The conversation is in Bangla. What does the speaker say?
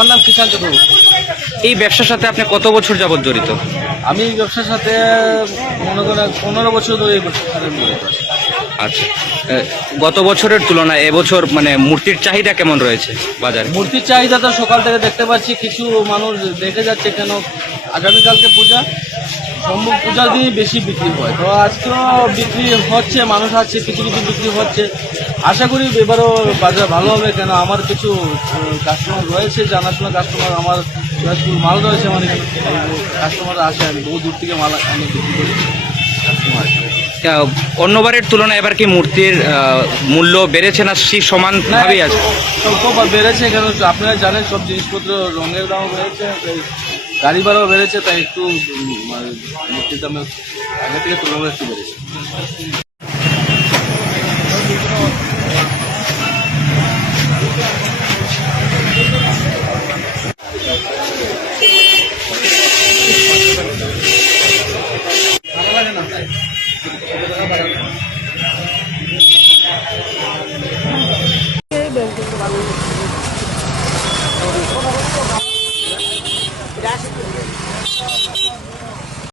আমার নাম কিষান চক্রবর্তী। এই ব্যবসার সাথে আপনি কত বছর যাবত জড়িত? আমি এই ব্যবসার সাথে মনে করেন 15 বছর ধরে এই ব্যবসার সাথে জড়িত আছি। আচ্ছা, গত বছরের তুলনায় এবছর মানে মূর্তির চাহিদা কেমন রয়েছে বাজারে? মূর্তির চাহিদা তো সকাল থেকে দেখতে পাচ্ছি, কিছু মানুষ দেখে যাচ্ছে, কেন আগামীকালকে পূজা, সম্মুখ পূজা দিয়ে বেশি বিক্রি হয়, তো আজকেও বিক্রি হচ্ছে, মানুষ আছে, কিছু কিছু বিক্রি হচ্ছে। আশা করি এবারও বাজার ভালো হবে, কেন আমার কিছু কাস্টমার রয়েছে, জানাশোনা কাস্টমার, আমার মাল রয়েছে, মানে কাস্টমার আসে, আমি বহু দূর থেকে মাল আমি বিক্রি করি, কাস্টমার আসে। অন্যবারের তুলনায় এবার কি মূর্তির মূল্য বেড়েছে না সেই সমানভাবেই আছে? খুব বেড়েছে, কেন আপনারা জানেন সব জিনিসপত্র রঙের দামও বেড়েছে, গাড়ি ভাড়াও বেড়েছে, তাই একটু মূর্তির দামে আগে থেকে তুলনায় একটু বেড়েছে।